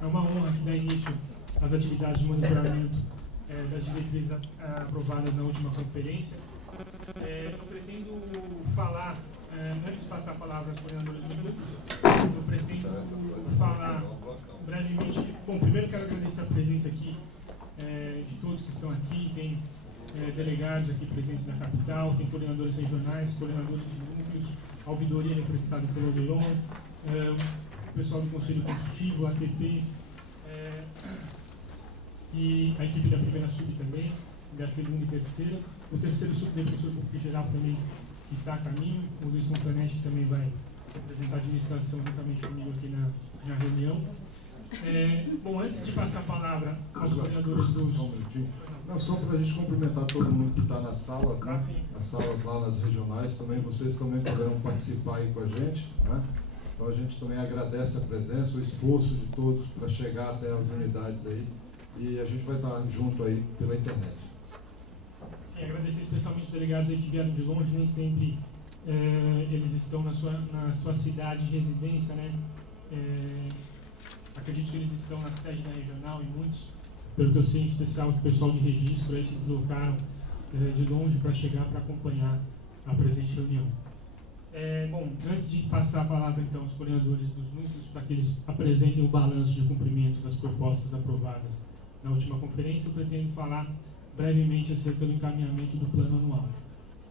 É uma honra dar início às atividades de monitoramento das diretrizes aprovadas na última conferência. Eu pretendo falar, antes de passar a palavra aos coordenadores do grupo, eu pretendo falar brevemente. Bom, primeiro quero agradecer a presença aqui de todos que estão aqui. Tem delegados aqui presentes na capital, tem coordenadores regionais, coordenadores de núcleos, a ouvidoria representada pelo Odeon, o pessoal do Conselho Consultivo, a ATP, e a equipe da primeira sub também, da segunda e terceira. O terceiro sub, o professor público geral também está a caminho, o Luiz Montanetti, que também vai representar a administração juntamente comigo aqui na reunião. Bom, antes de passar a palavra aos coordenadores dos... Não, só para a gente cumprimentar todo mundo que está nas salas, né? Sim. As salas lá nas regionais, também vocês também puderam participar aí com a gente, né? Então a gente também agradece a presença, o esforço de todos para chegar até as unidades aí, e a gente vai estar junto aí pela internet. Sim, agradecer especialmente os delegados aí que vieram de longe, nem sempre eles estão na sua cidade de residência, né? Acredito que eles estão na sede da regional e muitos, pelo que eu sei, em especial o pessoal de registro, aí se deslocaram de longe para chegar para acompanhar a presente reunião. Bom, antes de passar a palavra então aos coordenadores dos núcleos para que eles apresentem o balanço de cumprimento das propostas aprovadas na última conferência, eu pretendo falar brevemente acerca do encaminhamento do plano anual.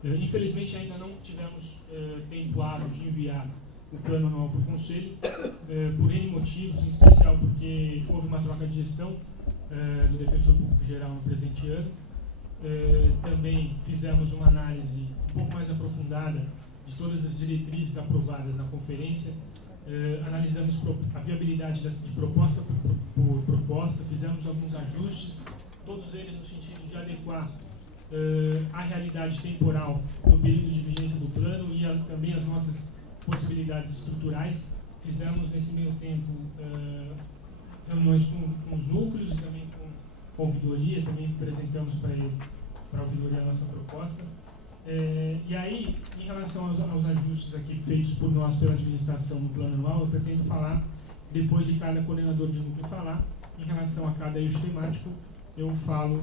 Infelizmente ainda não tivemos tempo hábil de enviar o plano anual para o Conselho, por N motivos, em especial porque houve uma troca de gestão do Defensor Público Geral no presente ano. Também fizemos uma análise um pouco mais aprofundada de todas as diretrizes aprovadas na conferência, analisamos a viabilidade de proposta por proposta, fizemos alguns ajustes, todos eles no sentido de adequar a realidade temporal do período de vigência do plano e também as nossas possibilidades estruturais. Fizemos nesse meio tempo reuniões com os núcleos e também com a ouvidoria, também apresentamos para a ouvidoria a nossa proposta. E aí, em relação aos ajustes aqui feitos por nós pela administração no plano anual, eu pretendo falar, depois de cada coordenador de núcleo falar, em relação a cada eixo temático, eu falo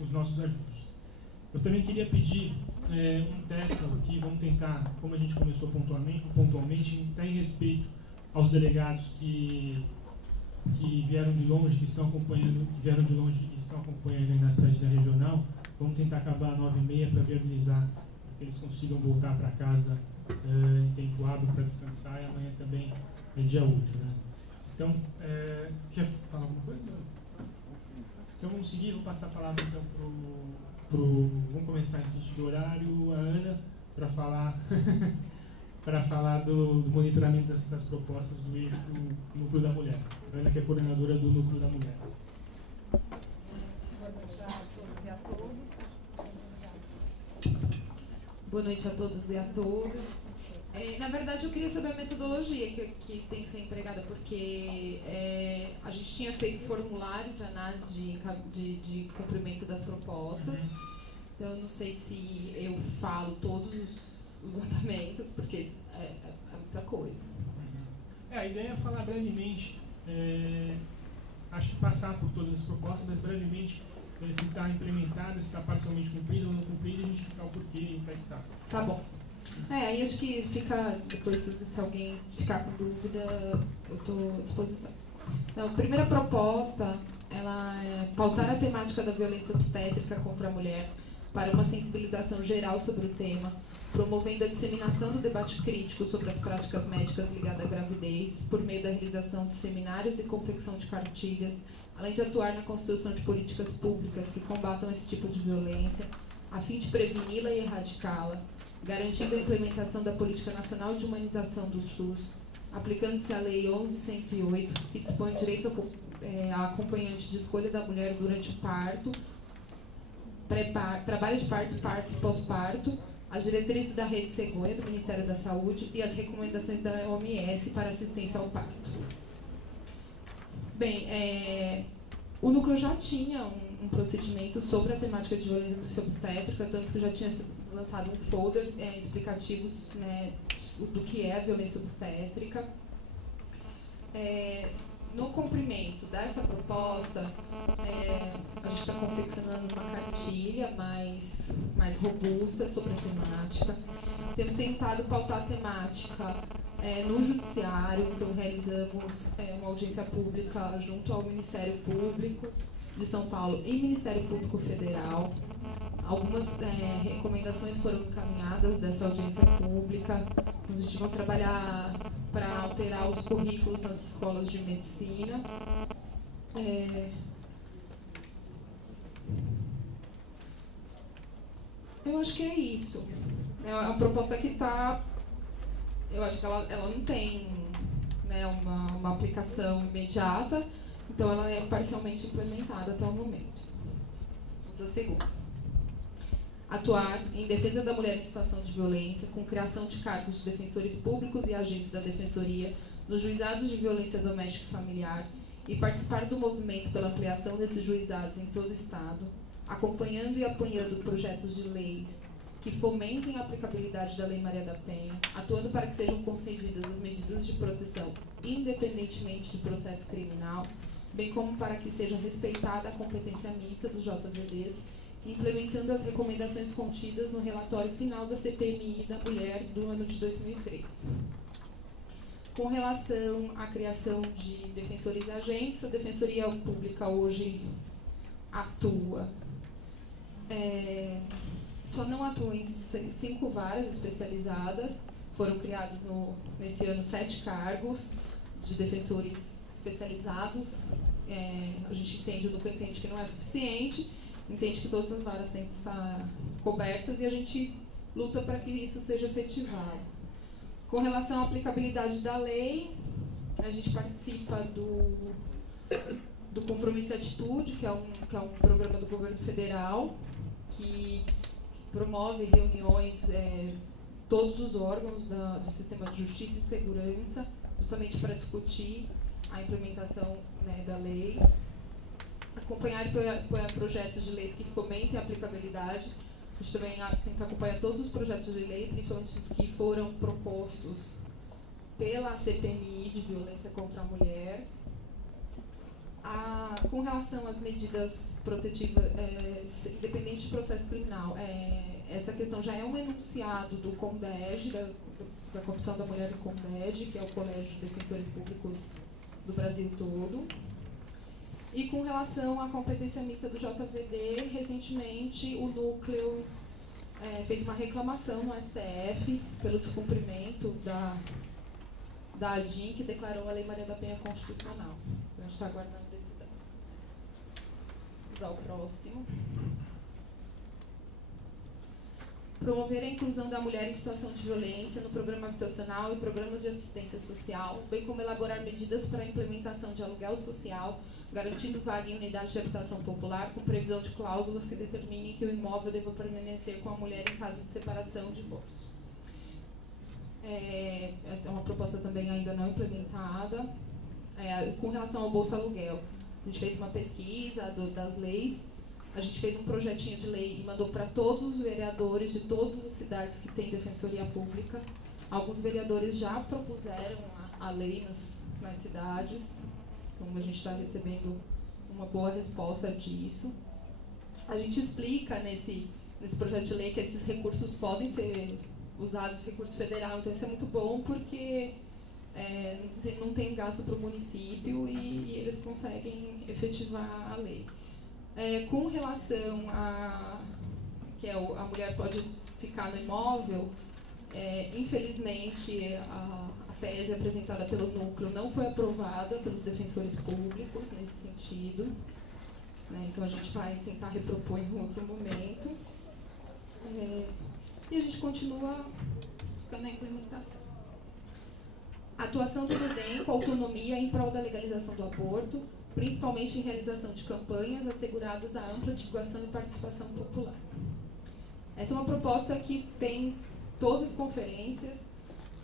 os nossos ajustes. Eu também queria pedir um teto aqui, vamos tentar, como a gente começou pontualmente, até em respeito aos delegados que vieram de longe, que vieram de longe e estão acompanhando aí na sede da regional. Vamos tentar acabar às 9h30 para viabilizar, para que eles consigam voltar para casa em tempo hábil para descansar, e amanhã também é dia útil, né? Então, quer falar alguma coisa? Então vamos seguir, vou passar a palavra então vamos começar em sentido horário, a Ana, para falar para falar do monitoramento das propostas do eixo Núcleo da Mulher. A Ana, que é coordenadora do Núcleo da Mulher. Boa noite a todos e a todas. Na verdade, eu queria saber a metodologia que tem que ser empregada, porque a gente tinha feito formulário de análise de cumprimento das propostas. Então, eu não sei se eu falo todos os andamentos, porque é muita coisa. A ideia é falar brevemente, acho que passar por todas as propostas, mas brevemente se está implementada, se está parcialmente cumprida ou não cumprida, a gente explicar o porquê e como é que está. Tá bom. Aí acho que fica, depois se alguém ficar com dúvida, eu estou à disposição. Então, a primeira proposta, ela é pautar a temática da violência obstétrica contra a mulher para uma sensibilização geral sobre o tema, promovendo a disseminação do debate crítico sobre as práticas médicas ligadas à gravidez, por meio da realização de seminários e confecção de cartilhas, além de atuar na construção de políticas públicas que combatam esse tipo de violência, a fim de preveni-la e erradicá-la, garantindo a implementação da Política Nacional de Humanização do SUS, aplicando-se a Lei 11.108, que dispõe direito a acompanhante de escolha da mulher durante o parto, trabalho de parto, parto e pós-parto, as diretrizes da Rede Cegonha, do Ministério da Saúde, e as recomendações da OMS para assistência ao parto. Bem, o núcleo já tinha um procedimento sobre a temática de violência obstétrica, tanto que já tinha lançado um folder explicativos, né, do que é a violência obstétrica. no cumprimento dessa proposta, a gente está confeccionando uma cartilha mais robusta sobre a temática. Temos tentado pautar a temática no Judiciário, então realizamos uma audiência pública junto ao Ministério Público de São Paulo e Ministério Público Federal. Algumas recomendações foram encaminhadas dessa audiência pública. A gente vai trabalhar para alterar os currículos nas escolas de medicina. Eu acho que é isso. É uma proposta que está... Eu acho que ela não tem, né, uma aplicação imediata, então ela é parcialmente implementada até o momento. Vamos à segunda. Atuar em defesa da mulher em situação de violência, com criação de cargos de defensores públicos e agentes da Defensoria nos juizados de violência doméstica e familiar e participar do movimento pela ampliação desses juizados em todo o Estado, acompanhando e apoiando projetos de leis que fomentem a aplicabilidade da Lei Maria da Penha, atuando para que sejam concedidas as medidas de proteção independentemente de processo criminal, bem como para que seja respeitada a competência mista dos JVDs, implementando as recomendações contidas no relatório final da CPMI da Mulher do ano de 2013. Com relação à criação de defensores e agentes, a Defensoria Pública hoje atua, só não atua em 5 varas especializadas. Foram criados nesse ano 7 cargos de defensores especializados. A gente entende, o Duque entende que não é suficiente, entende que todas as varas têm que estar cobertas e a gente luta para que isso seja efetivado. Com relação à aplicabilidade da lei, a gente participa do Compromisso e Atitude, que é um programa do governo federal, que promove reuniões, todos os órgãos do sistema de justiça e segurança, justamente para discutir a implementação, né, da lei, acompanhar e apoiar projetos de leis que fomentem a aplicabilidade. A gente também tenta acompanhar todos os projetos de lei, principalmente os que foram propostos pela CPMI de violência contra a mulher. Com relação às medidas protetivas, independente de processo criminal, essa questão já é um enunciado do CONDEG, da Comissão da Mulher do CONDEG, que é o Colégio de Defensores Públicos do Brasil todo. E com relação à competência mista do JVD, recentemente o núcleo fez uma reclamação no STF pelo descumprimento da ADIM, que declarou a Lei Maria da Penha constitucional. Então, a gente está aguardando a decisão. Vamos ao próximo. Promover a inclusão da mulher em situação de violência no programa habitacional e programas de assistência social, bem como elaborar medidas para a implementação de aluguel social, garantindo vaga em unidade de habitação popular, com previsão de cláusulas que determinem que o imóvel deva permanecer com a mulher em caso de separação ou divórcio. Essa é uma proposta também ainda não implementada. Com relação ao Bolsa Aluguel, a gente fez uma pesquisa das leis, a gente fez um projetinho de lei e mandou para todos os vereadores de todas as cidades que têm defensoria pública. Alguns vereadores já propuseram a lei nas cidades, então a gente está recebendo uma boa resposta disso. A gente explica nesse projeto de lei que esses recursos podem ser usados, recurso federal, então isso é muito bom porque não tem gasto para o município e eles conseguem efetivar a lei. Com relação a que a mulher pode ficar no imóvel, infelizmente a tese apresentada pelo núcleo não foi aprovada pelos defensores públicos nesse sentido, né? Então a gente vai tentar repropor em outro momento, e a gente continua buscando a implementação. A atuação do DEDEM com autonomia em prol da legalização do aborto, principalmente em realização de campanhas asseguradas a ampla divulgação e participação popular. Essa é uma proposta que tem todas as conferências.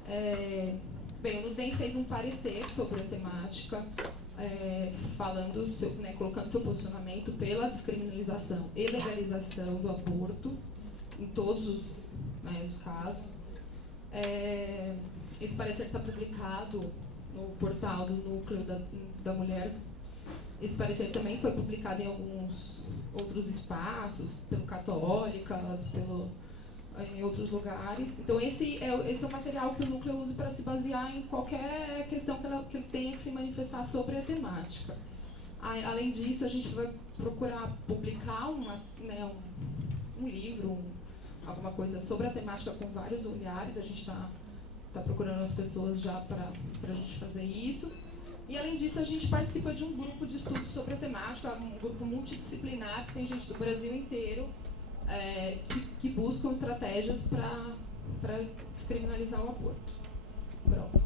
O NUDEM fez um parecer sobre a temática, colocando seu posicionamento pela descriminalização e legalização do aborto em todos os casos. Esse parecer está publicado no portal do Núcleo da Mulher. Esse parecer também foi publicado em alguns outros espaços, pelo Católicas, em outros lugares. Então, esse é o material que o Núcleo usa para se basear em qualquer questão que ele tenha que se manifestar sobre a temática. Além disso, a gente vai procurar publicar um livro, alguma coisa sobre a temática com vários olhares. A gente está procurando as pessoas já para a gente fazer isso. E, além disso, a gente participa de um grupo de estudos sobre a temática, um grupo multidisciplinar, que tem gente do Brasil inteiro, que buscam estratégias para descriminalizar o aborto. Pronto.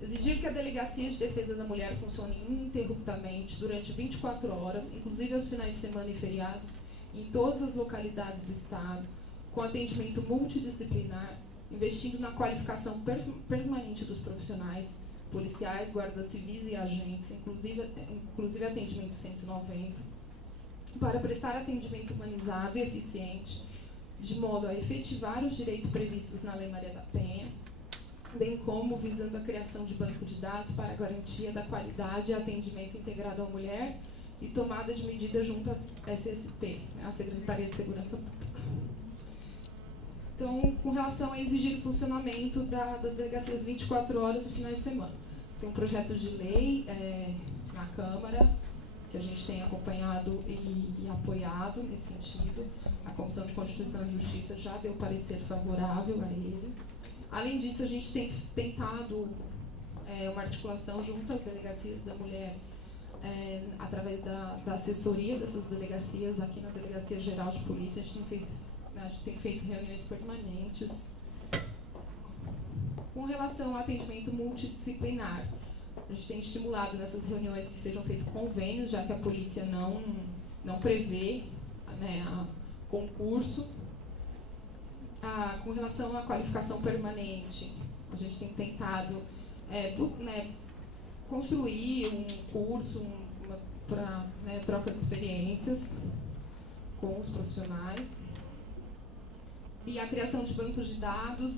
Exigir que a Delegacia de Defesa da Mulher funcione ininterruptamente durante 24 horas, inclusive aos finais de semana e feriados, em todas as localidades do Estado, com atendimento multidisciplinar, investindo na qualificação permanente dos profissionais, policiais, guardas civis e agentes, inclusive atendimento 190, para prestar atendimento humanizado e eficiente, de modo a efetivar os direitos previstos na Lei Maria da Penha, bem como visando a criação de banco de dados para a garantia da qualidade e atendimento integrado à mulher e tomada de medidas junto à SSP, a Secretaria de Segurança Pública. Então, com relação a exigir o funcionamento das delegacias 24 horas e finais de semana. Tem um projeto de lei na Câmara, que a gente tem acompanhado e apoiado nesse sentido. A Comissão de Constituição e Justiça já deu parecer favorável a ele. Além disso, a gente tem tentado uma articulação junto às delegacias da mulher, através da assessoria dessas delegacias. Aqui na Delegacia Geral de Polícia, a gente tem feito reuniões permanentes. Com relação ao atendimento multidisciplinar, a gente tem estimulado nessas reuniões que sejam feitos convênios, já que a polícia não prevê concurso. Com relação à qualificação permanente, a gente tem tentado construir um curso para troca de experiências com os profissionais. E a criação de bancos de dados,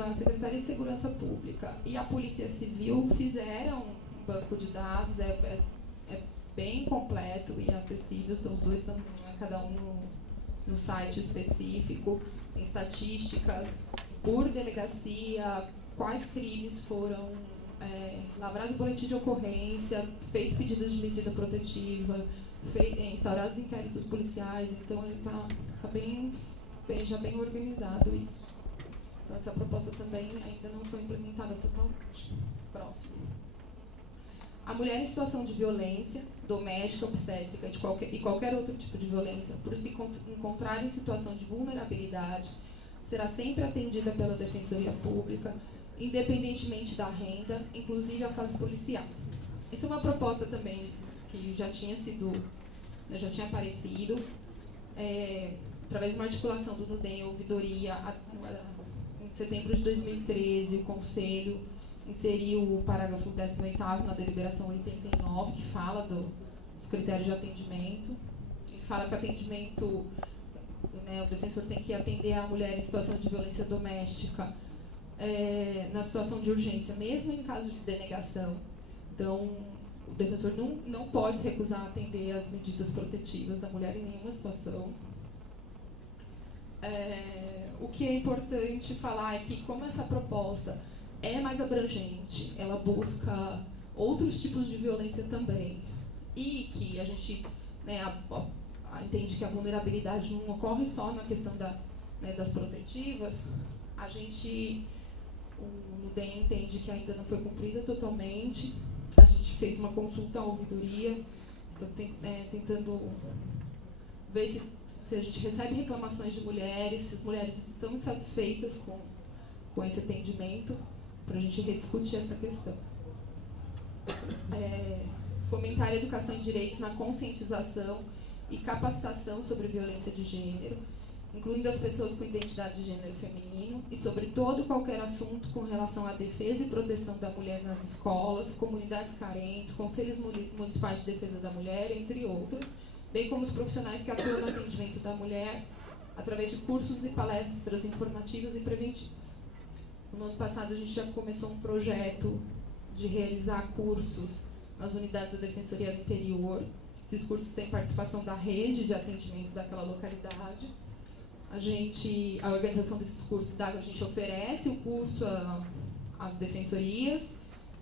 a Secretaria de Segurança Pública e a Polícia Civil fizeram um banco de dados, é bem completo e acessível, então os dois estão cada um no site específico, tem estatísticas por delegacia, quais crimes foram lavrados o boletim de ocorrência, feito pedidos de medida protetiva, instaurados inquéritos policiais, então ele está bem organizado isso. Então essa proposta também ainda não foi implementada totalmente. Próximo. A mulher em situação de violência doméstica, obstétrica e qualquer outro tipo de violência, por se encontrar em situação de vulnerabilidade, será sempre atendida pela Defensoria Pública, independentemente da renda, inclusive a caso policial. Essa é uma proposta também que já tinha aparecido, através de uma articulação do NUDEM, a ouvidoria, em setembro de 2013, o Conselho inseriu o parágrafo 18º na deliberação 89, que fala dos critérios de atendimento. Ele fala que o atendimento, o defensor tem que atender a mulher em situação de violência doméstica na situação de urgência, mesmo em caso de denegação. Então, o defensor não pode se recusar a atender as medidas protetivas da mulher em nenhuma situação. O que é importante falar é que, como essa proposta é mais abrangente, ela busca outros tipos de violência também, e que a gente entende que a vulnerabilidade não ocorre só na questão das protetivas, o NUDEM entende que ainda não foi cumprida totalmente. A gente fez uma consulta à ouvidoria, tentando ver se a gente recebe reclamações de mulheres, se as mulheres estão insatisfeitas com esse atendimento, para a gente rediscutir essa questão. Fomentar a educação em direitos na conscientização e capacitação sobre violência de gênero, incluindo as pessoas com identidade de gênero feminino, e sobre todo qualquer assunto com relação à defesa e proteção da mulher nas escolas, comunidades carentes, conselhos municipais de defesa da mulher, entre outros, bem como os profissionais que atuam no atendimento da mulher através de cursos e palestras informativas e preventivas. No ano passado, a gente já começou um projeto de realizar cursos nas unidades da Defensoria do Interior. Esses cursos têm participação da rede de atendimento daquela localidade. A organização desses cursos, a gente oferece o curso às defensorias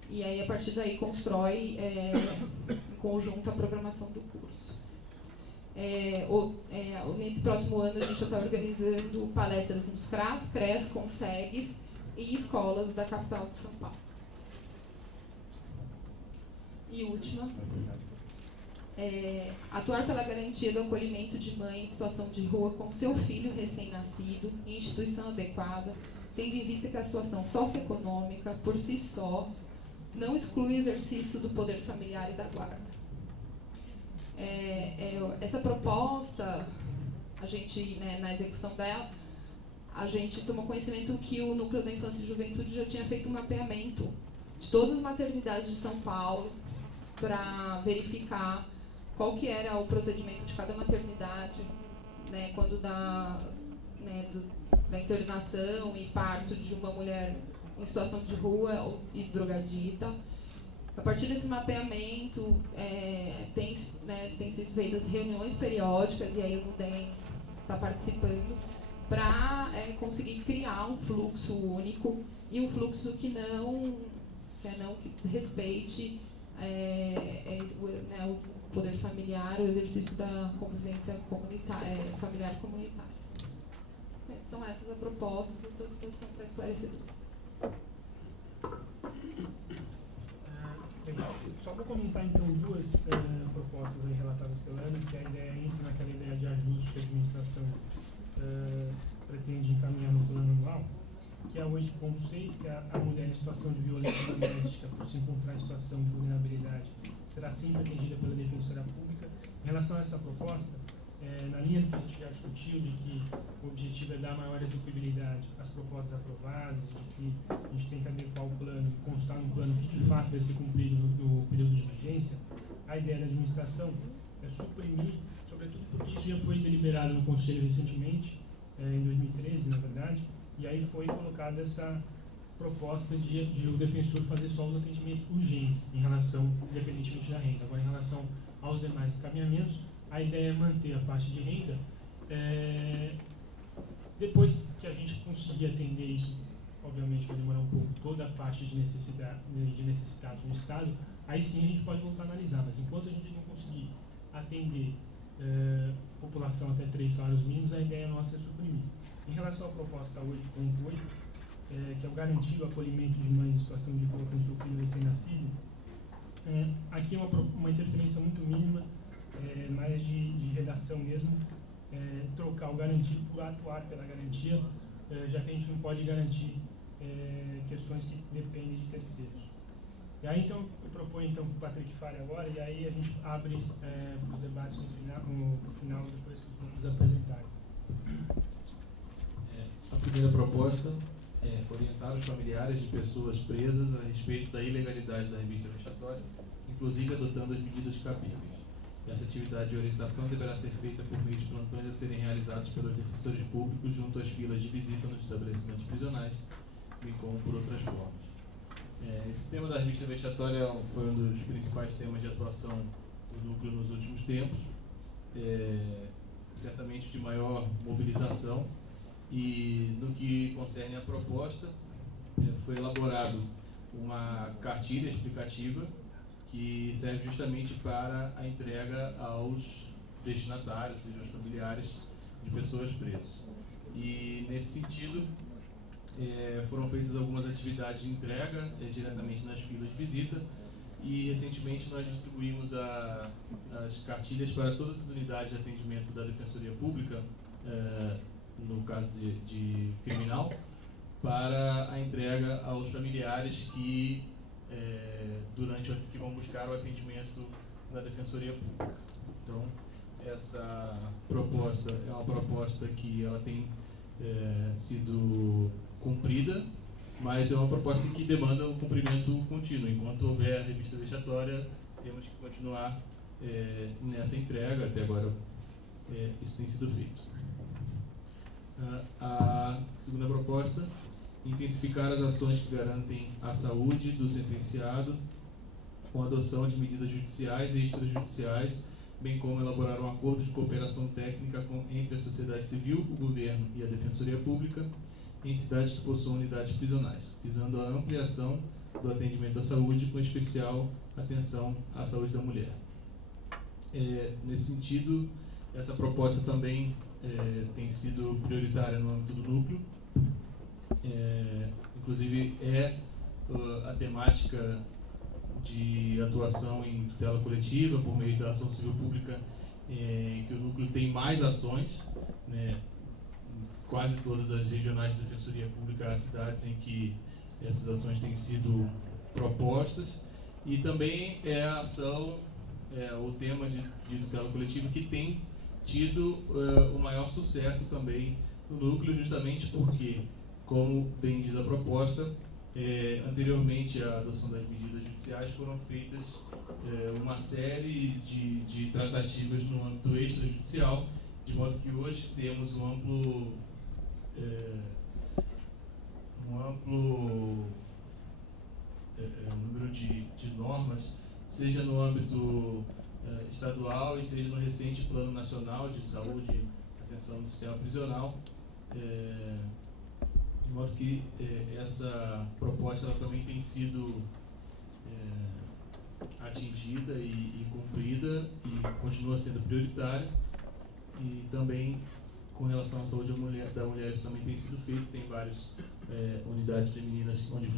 e aí, a partir daí, constrói em conjunto a programação do curso. Nesse próximo ano, a gente já está organizando palestras nos CRAS, CRES, CONSEGs e escolas da capital de São Paulo. E última, atuar pela garantia do acolhimento de mãe em situação de rua com seu filho recém-nascido em instituição adequada, tendo em vista que a situação socioeconômica, por si só, não exclui o exercício do poder familiar e da guarda. Essa proposta, a gente, na execução dela, a gente tomou conhecimento que o Núcleo da Infância e Juventude já tinha feito um mapeamento de todas as maternidades de São Paulo para verificar qual que era o procedimento de cada maternidade, quando da internação e parto de uma mulher em situação de rua e drogadita. A partir desse mapeamento, tem sido feitas reuniões periódicas, e aí o NUDEM está participando, para conseguir criar um fluxo único e um fluxo que não respeite o poder familiar, o exercício da convivência familiar e comunitária. São essas as propostas, estou à disposição para esclarecer dúvidas. Só vou comentar então duas propostas aí relatadas pela Ana, que a ideia entra naquela ideia de ajuste que a administração pretende encaminhar no plano anual, que é a 8.6, que é a mulher em situação de violência doméstica, por se encontrar em situação de vulnerabilidade, será sempre atendida pela Defensoria Pública. Em relação a essa proposta, na linha do que a gente já discutiu, de que o objetivo é dar maior execuibilidade às propostas aprovadas, de que a gente tem que adequar o plano, constar num plano que de fato vai ser cumprido no período de vigência, a ideia da administração é suprimir, sobretudo porque isso já foi deliberado no Conselho recentemente, em 2013, na verdade, e aí foi colocada essa proposta de o defensor fazer só os atendimentos urgentes, em relação, independentemente da renda. Agora, em relação aos demais encaminhamentos, a ideia é manter a faixa de renda. Depois que a gente conseguir atender isso, obviamente vai demorar um pouco, toda a faixa de necessitados no Estado, aí sim a gente pode voltar a analisar, mas enquanto a gente não conseguir atender população até 3 salários mínimos, a ideia nossa é suprimir. Em relação à proposta 8.8, que é o garantir o acolhimento de mães em situação de rua com seu filho recém-nascido, aqui é uma interferência muito mínima, mais de redação mesmo, trocar o garantir por atuar pela garantia, já que a gente não pode garantir questões que dependem de terceiros. E aí, então, eu proponho então, que o Patrick fale agora, e aí a gente abre os debates no final, depois que os números apresentarem. A primeira proposta é orientar os familiares de pessoas presas a respeito da ilegalidade da revista vexatória, inclusive adotando as medidas cabíveis. Essa atividade de orientação deverá ser feita por meio de plantões a serem realizados pelos defensores públicos junto às filas de visita nos estabelecimentos prisionais, bem como por outras formas. Esse tema da revista vexatória foi um dos principais temas de atuação do núcleo nos últimos tempos, certamente de maior mobilização, e no que concerne a proposta, foi elaborado uma cartilha explicativa que serve justamente para a entrega aos destinatários, ou seja, aos familiares de pessoas presas. E, nesse sentido, foram feitas algumas atividades de entrega diretamente nas filas de visita, e recentemente nós distribuímos as cartilhas para todas as unidades de atendimento da Defensoria Pública, no caso de criminal, para a entrega aos familiares que vão buscar o atendimento da Defensoria Pública. Então, essa proposta é uma proposta que ela tem sido cumprida, mas é uma proposta que demanda um cumprimento contínuo. Enquanto houver a revista vexatória, temos que continuar nessa entrega. Até agora, isso tem sido feito. A segunda proposta intensificar as ações que garantem a saúde do sentenciado com a adoção de medidas judiciais e extrajudiciais, bem como elaborar um acordo de cooperação técnica entre a sociedade civil, o governo e a Defensoria Pública em cidades que possuam unidades prisionais, visando a ampliação do atendimento à saúde, com especial atenção à saúde da mulher. Nesse sentido, essa proposta também tem sido prioritária no âmbito do núcleo. Inclusive, a temática de atuação em tutela coletiva por meio da ação civil pública, em que o núcleo tem mais ações, né? Quase todas as regionais de defensoria pública, há cidades em que essas ações têm sido propostas, e também é a ação, o tema de tutela coletiva que tem tido o maior sucesso também no núcleo, justamente porque, como bem diz a proposta, anteriormente à adoção das medidas judiciais foram feitas uma série de tratativas no âmbito extrajudicial, de modo que hoje temos um amplo número de normas, seja no âmbito estadual e seja no recente Plano Nacional de Saúde e Atenção no Sistema Prisional, de modo que essa proposta ela também tem sido atingida e cumprida e continua sendo prioritária. E também, com relação à saúde da mulher, isso também tem sido feito. Tem várias unidades femininas onde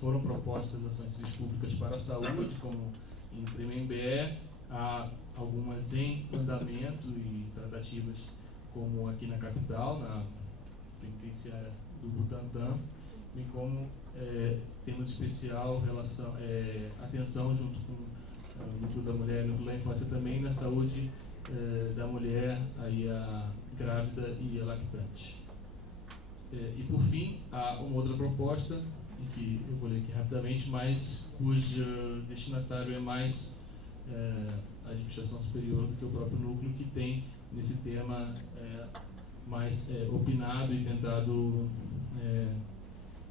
foram propostas ações civis públicas para a saúde, como em Tremembé, há algumas em andamento e tratativas, como aqui na capital, na penitenciária do Butantã, bem como temos especial atenção junto com o núcleo da mulher e o núcleo da infância também na saúde da mulher, aí a grávida e a lactante. E por fim, há uma outra proposta, em que eu vou ler aqui rapidamente, mas cujo destinatário é mais a administração superior do que o próprio núcleo, que tem nesse tema mais opinado e tentado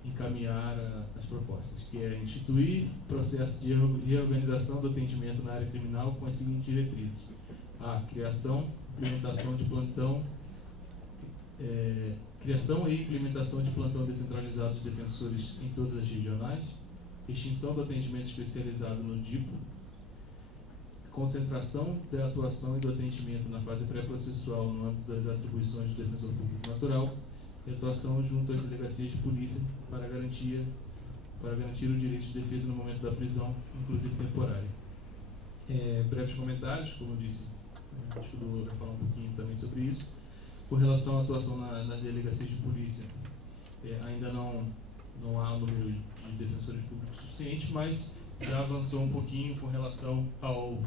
encaminhar as propostas, que é instituir processo de reorganização do atendimento na área criminal com as seguintes diretrizes: a criação e implementação de plantão descentralizado de defensores em todas as regionais, extinção do atendimento especializado no DIPO, concentração da atuação e do atendimento na fase pré-processual no âmbito das atribuições do defensor público natural, e atuação junto às delegacias de polícia para garantir o direito de defesa no momento da prisão, inclusive temporária. Breves comentários, como eu disse, acho que o Lula vai falar um pouquinho também sobre isso. Com relação à atuação nas delegacias de polícia, ainda não há um número de defensores públicos suficiente, mas já avançou um pouquinho com relação ao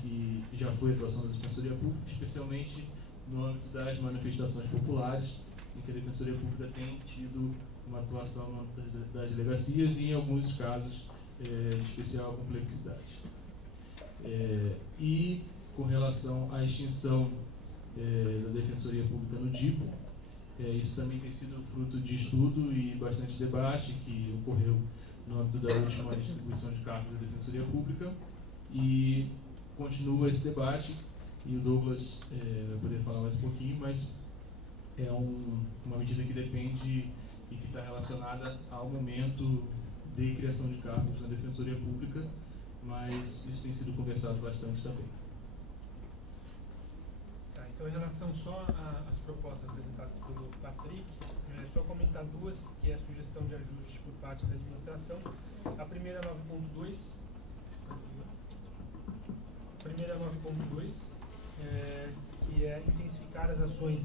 que já foi a atuação da Defensoria Pública, especialmente no âmbito das manifestações populares, em que a Defensoria Pública tem tido uma atuação no âmbito das delegacias e, em alguns casos, de especial complexidade. E com relação à extinção da Defensoria Pública no DIPO, isso também tem sido fruto de estudo e bastante debate que ocorreu no âmbito da última distribuição de cargos da Defensoria Pública, e continua esse debate, e o Douglas vai poder falar mais um pouquinho, mas é uma medida que depende e que está relacionada ao momento de criação de cargos na Defensoria Pública, mas isso tem sido conversado bastante também. Então, em relação só às propostas apresentadas pelo Patrick, só comentar duas, que é a sugestão de ajuste por parte da administração. A primeira é 9.2, que é intensificar as ações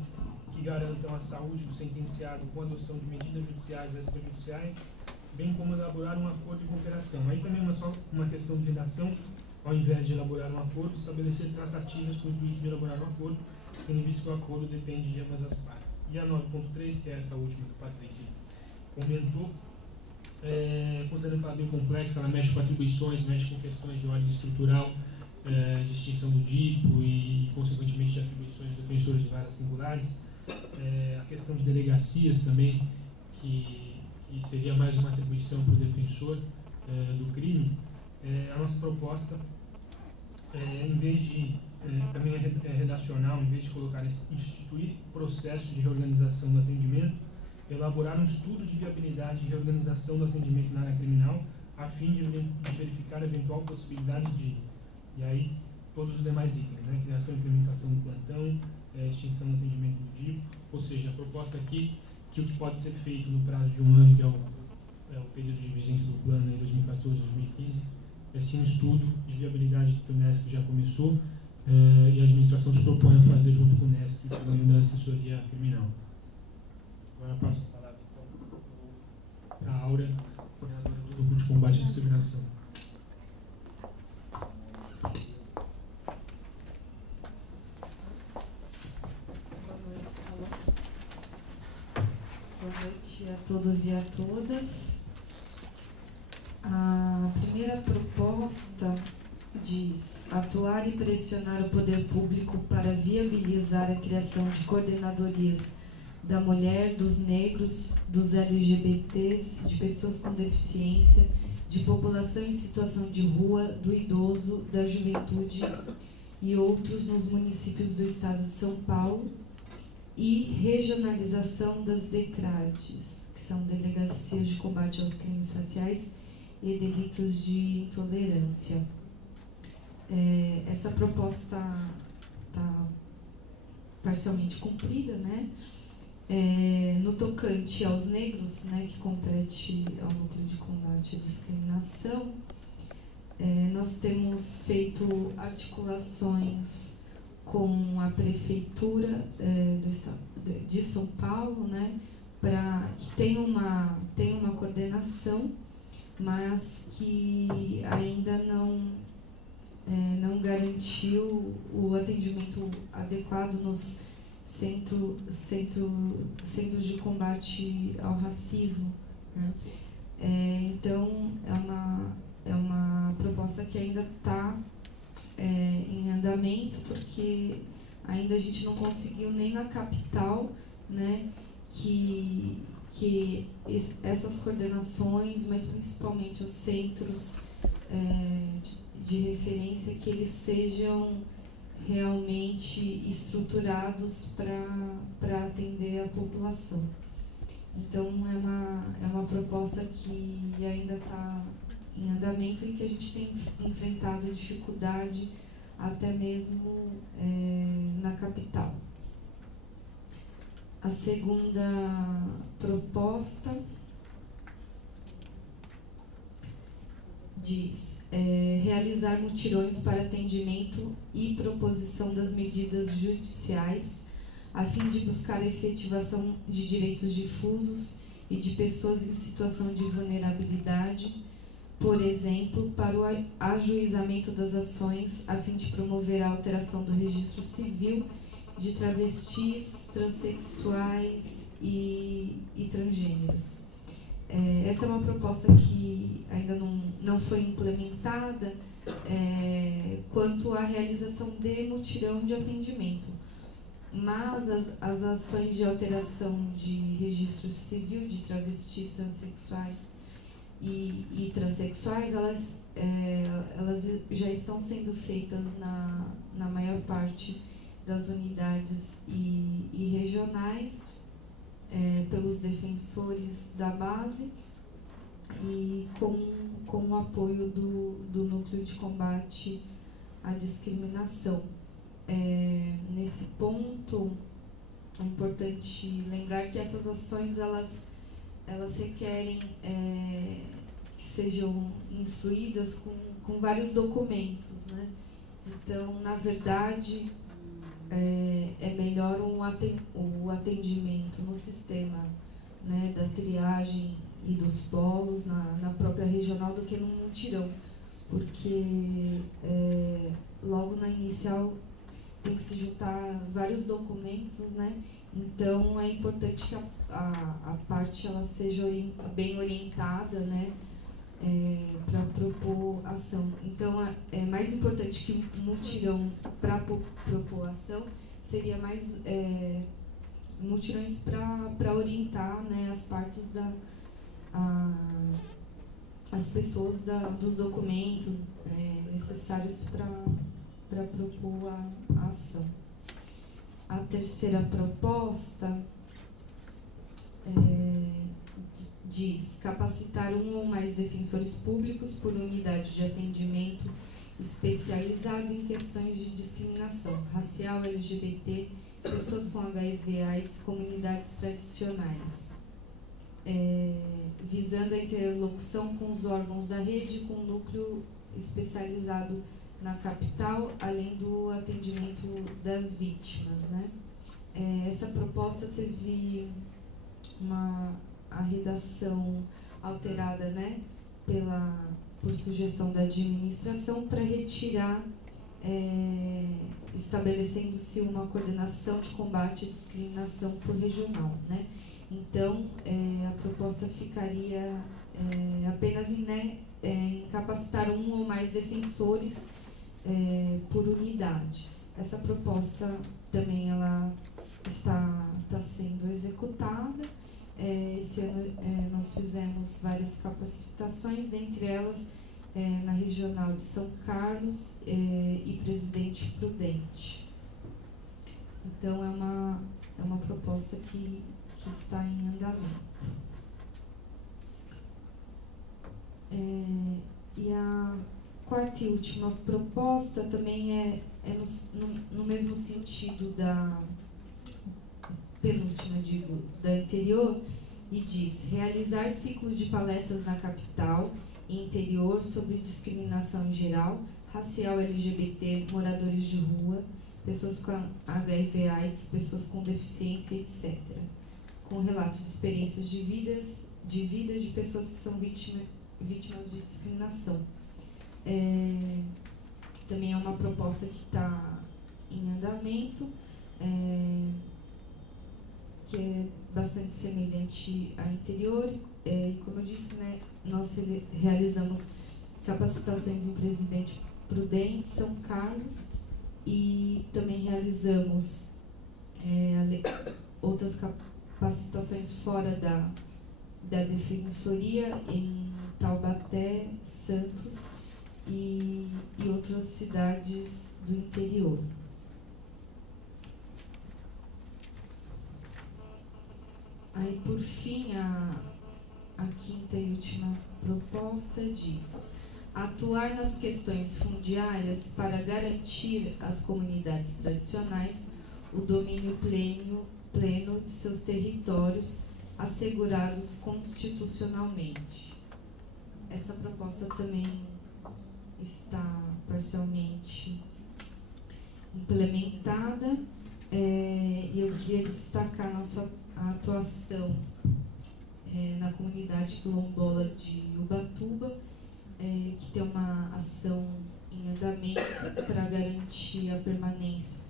que garantam a saúde do sentenciado com a adoção de medidas judiciais e extrajudiciais, bem como elaborar um acordo de cooperação. Aí também é só uma questão de redação, ao invés de elaborar um acordo, estabelecer tratativas com o intuito de elaborar um acordo, tendo visto que o acordo depende de ambas as partes. E a 9.3, que é essa última que o Patrick comentou, considerando que ela é bem complexa, ela mexe com atribuições, mexe com questões de ordem estrutural, de extinção do DIPO e, consequentemente, de atribuições de defensores de varas singulares. A questão de delegacias também, que que seria mais uma atribuição para o defensor do crime, a nossa proposta, em vez de, também é redacional, em vez de colocar instituir processo de reorganização do atendimento, elaborar um estudo de viabilidade de reorganização do atendimento na área criminal, a fim de verificar a eventual possibilidade de, e aí todos os demais itens, né? Criação e implementação do plantão, extinção do atendimento do DIPO, ou seja, a proposta aqui, que o que pode ser feito no prazo de 1 ano, que é o período de vigência do plano em 2014-2015, é sim um estudo de viabilidade que o NESC já começou, e a administração se propõe a fazer junto com o NESC, por meio da assessoria criminal. Agora passo a palavra então para a Aura, coordenadora do Grupo de Combate à Discriminação. Boa noite a todos e a todas. A primeira proposta diz: atuar e pressionar o poder público para viabilizar a criação de coordenadorias da mulher, dos negros, dos LGBTs, de pessoas com deficiência, de população em situação de rua, do idoso, da juventude e outros nos municípios do estado de São Paulo, e regionalização das DECRADs, que são Delegacias de Combate aos Crimes Raciais e Delitos de Intolerância. Essa proposta está parcialmente cumprida, né? No tocante aos negros, né, que compete ao Núcleo de Combate à Discriminação, nós temos feito articulações com a Prefeitura de São Paulo, né, para que tenha uma coordenação, mas que ainda não garantiu o atendimento adequado nos centros de combate ao racismo, né? Então, é uma proposta que ainda está em andamento, porque ainda a gente não conseguiu nem na capital, né, que essas coordenações, mas principalmente os centros de referência, que eles sejam realmente estruturados para atender a população. Então, é uma proposta que ainda está em andamento e que a gente tem enfrentado dificuldade até mesmo na capital. A segunda proposta diz: realizar mutirões para atendimento e proposição das medidas judiciais, a fim de buscar a efetivação de direitos difusos e de pessoas em situação de vulnerabilidade, por exemplo, para o ajuizamento das ações, a fim de promover a alteração do registro civil de travestis, transexuais e transgêneros. Essa é uma proposta que ainda não foi implementada quanto à realização de mutirão de atendimento. Mas as ações de alteração de registro civil de travestis, transexuais e transexuais, elas já estão sendo feitas na maior parte das unidades e regionais, pelos defensores da base e com o apoio do Núcleo de Combate à Discriminação. Nesse ponto, é importante lembrar que essas ações elas requerem que sejam instruídas com vários documentos, né? Então, na verdade, é melhor o atendimento no sistema, né, da triagem e dos polos na própria regional do que num mutirão, porque logo na inicial tem que se juntar vários documentos, né? Então é importante que a parte ela seja bem orientada, né, para propor ação. Então é mais importante que um mutirão para propor ação seria mais mutirões para orientar, né, as partes as pessoas dos documentos necessários para propor a ação. A terceira proposta diz capacitar um ou mais defensores públicos por unidade de atendimento especializado em questões de discriminação racial, LGBT, pessoas com HIV/AIDS, comunidades tradicionais, visando a interlocução com os órgãos da rede, com um núcleo especializado na capital, além do atendimento das vítimas, né? Essa proposta teve a redação alterada, né, por sugestão da administração, para retirar, estabelecendo-se uma coordenação de combate à discriminação por regional, né? Então, a proposta ficaria apenas em capacitar um ou mais defensores por unidade. Essa proposta também ela está sendo executada. Esse ano nós fizemos várias capacitações, dentre elas na Regional de São Carlos e Presidente Prudente. Então, é uma proposta que está em andamento. E a quarta e última proposta também é no mesmo sentido da penúltima, da anterior, e diz realizar ciclo de palestras na capital e interior sobre discriminação em geral, racial, LGBT, moradores de rua, pessoas com HIV/AIDS, pessoas com deficiência, etc., com relatos de experiências de vida de pessoas que são vítimas de discriminação. Também é uma proposta que está em andamento, que é bastante semelhante à anterior. Como eu disse, né, nós realizamos capacitações em Presidente Prudente, São Carlos, e também realizamos outras capacitações fora da Defensoria, em Taubaté, Santos e outras cidades do interior. Aí, por fim, a quinta e última proposta diz atuar nas questões fundiárias para garantir às comunidades tradicionais o domínio pleno de seus territórios assegurados constitucionalmente. Essa proposta também está parcialmente implementada, e eu queria destacar a atuação na comunidade quilombola de Ubatuba, que tem uma ação em andamento para garantir a permanência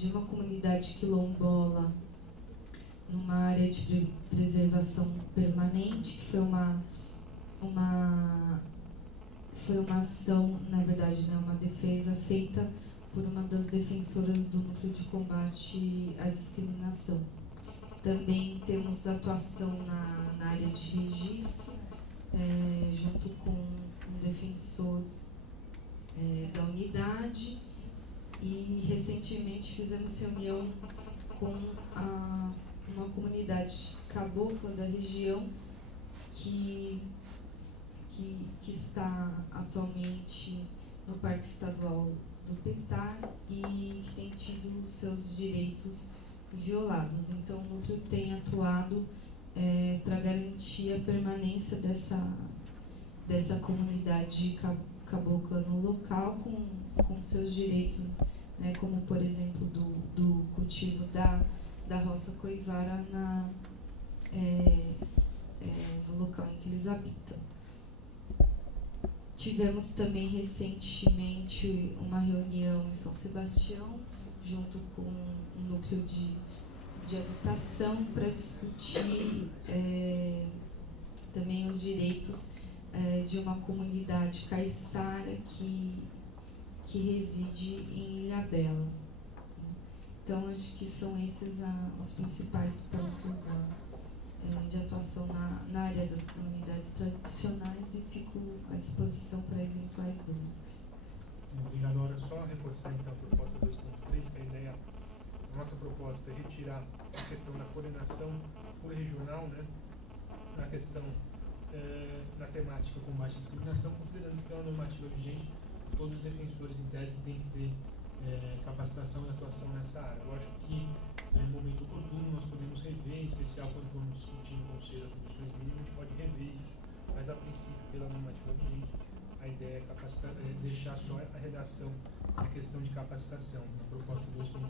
de uma comunidade quilombola numa área de preservação permanente, que foi uma ação, na verdade, né, uma defesa feita por uma das defensoras do Núcleo de Combate à Discriminação. Também temos atuação na área de registro, junto com um defensor da unidade, e recentemente fizemos reunião com uma comunidade cabocla da região que está atualmente no Parque Estadual do Petar e que tem tido seus direitos violados. Então, o núcleo tem atuado para garantir a permanência dessa comunidade cabocla no local, com seus direitos, né, como, por exemplo, do cultivo da roça coivara no local em que eles habitam. Tivemos também recentemente uma reunião em São Sebastião, junto com um núcleo de habitação, para discutir também os direitos de uma comunidade caiçara que reside em Ilhabela. Então, acho que são esses os principais pontos de atuação na área das comunidades tradicionais e fico à disposição para eventuais dúvidas. Obrigado, Aura. Só reforçar então a proposta 2.3, que a ideia, a nossa proposta é retirar a questão da coordenação por regional, né, na questão, na temática combate à discriminação, considerando que é uma normativa vigente, todos os defensores em tese têm que ter capacitação e atuação nessa área. Eu acho que no momento oportuno nós podemos rever, em especial quando vamos discutir no Conselho das Atribuições Mínimas, a gente pode rever isso, mas a princípio, pela normativa vigente, a ideia é deixar só a redação na questão de capacitação, na proposta 2.3.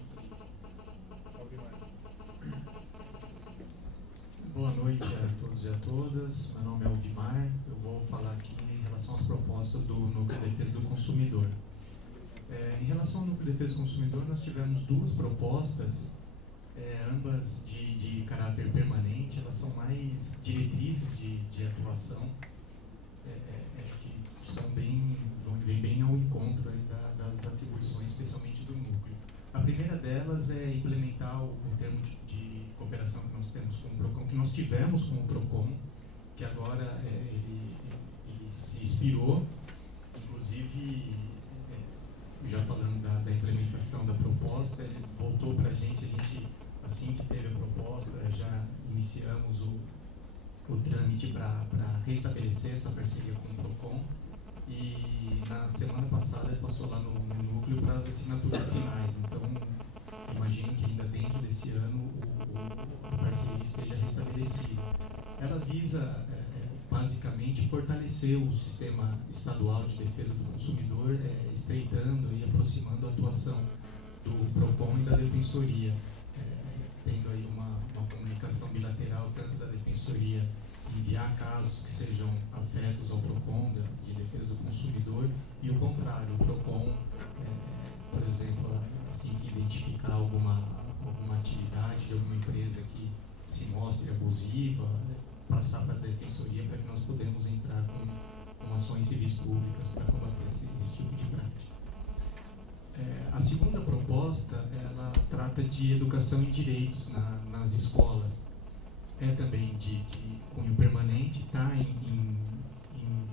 Salve, Mário. Boa noite a todos e a todas. Meu nome é Aldimar. Eu vou falar aqui em relação às propostas do Núcleo de Defesa do Consumidor. Em relação ao Núcleo de Defesa do Consumidor, nós tivemos duas propostas, ambas de caráter permanente. Elas são mais diretrizes de atuação, que são vêm bem ao encontro aí das atribuições, especialmente do Núcleo. A primeira delas é implementar o termo de cooperação que nós temos com o PROCON, que nós tivemos com o PROCON, que agora ele se expirou, inclusive, já falando da implementação da proposta, ele voltou para a gente, assim que teve a proposta, já iniciamos o trâmite para restabelecer essa parceria com o PROCON, e na semana passada ele passou lá no núcleo para as assinaturas finais. Então, imagino que ainda dentro desse ano a parceria esteja restabelecida. Ela visa, basicamente, fortalecer o sistema estadual de defesa do consumidor, estreitando e aproximando a atuação do PROCON e da Defensoria, tendo aí uma comunicação bilateral, tanto da Defensoria enviar casos que sejam afetos ao PROCON de defesa do consumidor, e o contrário, o PROCON, por exemplo, assim, identificar alguma atividade de alguma empresa que se mostre abusiva, passar para a Defensoria para que nós podemos entrar com ações civis públicas para combater esse tipo de prática. A segunda proposta, ela trata de educação em direitos nas escolas. É também de cunho permanente, está em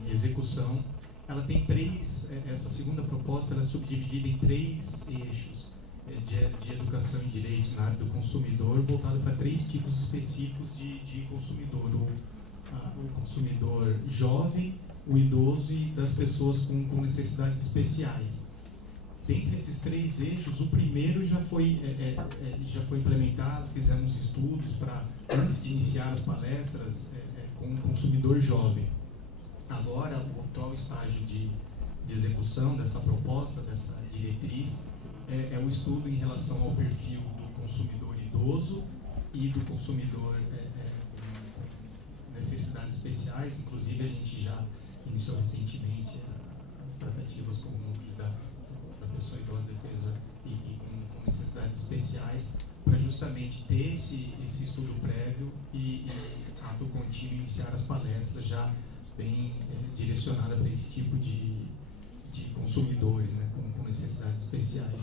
execução. Ela tem essa segunda proposta, ela é subdividida em 3 eixos de educação em direitos na área do consumidor, voltado para 3 tipos específicos de consumidor: o consumidor jovem, o idoso e das pessoas com necessidades especiais. Dentre esses 3 eixos, o primeiro já foi implementado, fizemos estudos antes de iniciar as palestras com o consumidor jovem. Agora, o atual estágio de execução dessa proposta, dessa diretriz, é o estudo em relação ao perfil do consumidor idoso e do consumidor com necessidades especiais. Inclusive, a gente já iniciou recentemente as tratativas com o núcleo da pessoa idosa, defesa e com necessidades especiais, para justamente ter esse estudo prévio e ato contínuo, iniciar as palestras já bem direcionada para esse tipo de consumidores, né, com necessidades especiais.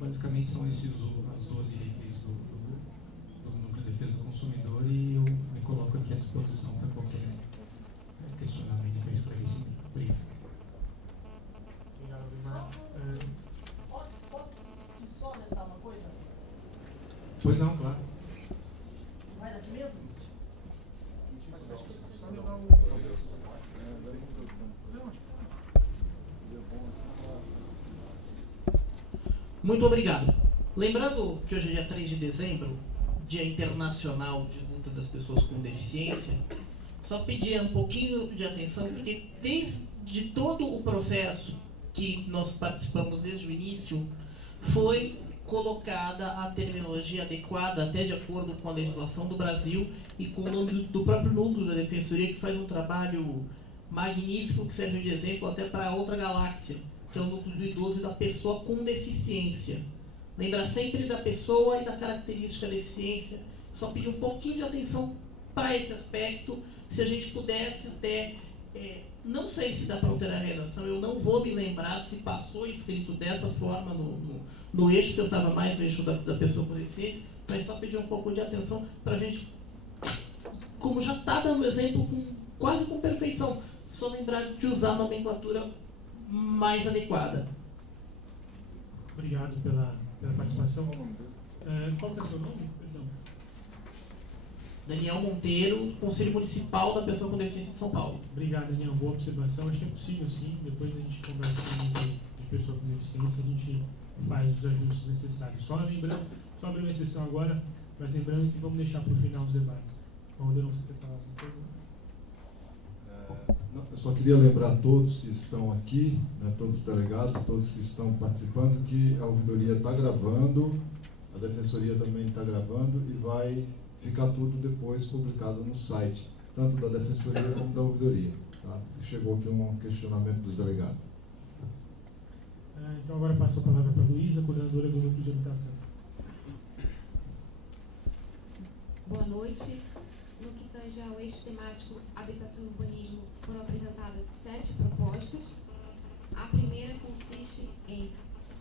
Basicamente são as 2 diretrizes do Núcleo de Defesa do Consumidor, e eu me coloco aqui à disposição para qualquer questionamento ou esclarecimento. Obrigado. Obrigado, Vimar. Posso só adiantar uma coisa? Pois não, claro. Vai daqui mesmo? Só levar o... Muito obrigado. Lembrando que hoje é dia 3 de dezembro, Dia Internacional de Luta das Pessoas com Deficiência, só pedir um pouquinho de atenção, porque desde todo o processo que nós participamos desde o início, foi colocada a terminologia adequada, até de acordo com a legislação do Brasil e com o nome do próprio núcleo da Defensoria, que faz um trabalho magnífico, que serve de exemplo até para outra galáxia, que é o núcleo do idoso e da pessoa com deficiência. Lembra sempre da pessoa e da característica da deficiência. Só pedir um pouquinho de atenção para esse aspecto, se a gente pudesse até... não sei se dá para alterar a redação, eu não vou me lembrar se passou escrito dessa forma no eixo, que eu estava mais no eixo da pessoa com deficiência, mas só pedir um pouco de atenção para a gente como já está dando exemplo quase com perfeição, só lembrar de usar a nomenclatura mais adequada. Obrigado pela participação. Qual que é o seu nome? Perdão. Daniel Monteiro, Conselho Municipal da Pessoa com Deficiência de São Paulo. Obrigado, Daniel. Boa observação. Acho que é possível, sim. Depois a gente conversa com de pessoa com deficiência, a gente faz os ajustes necessários. Só lembrando, só abrir uma exceção agora, mas lembrando que vamos deixar para o final os debates. Aldeirão, você quer falar alguma coisa? Eu só queria lembrar a todos que estão aqui, né, todos os delegados, todos que estão participando, que a ouvidoria está gravando, a defensoria também está gravando e vai ficar tudo depois publicado no site, tanto da defensoria como da ouvidoria. Tá? Chegou aqui um questionamento dos delegados. Então agora passo a palavra para a Luísa, coordenadora do Núcleo de Habitação. Boa noite. No que tange ao eixo temático Habitação e Urbanismo, foram apresentadas 7 propostas. A primeira consiste em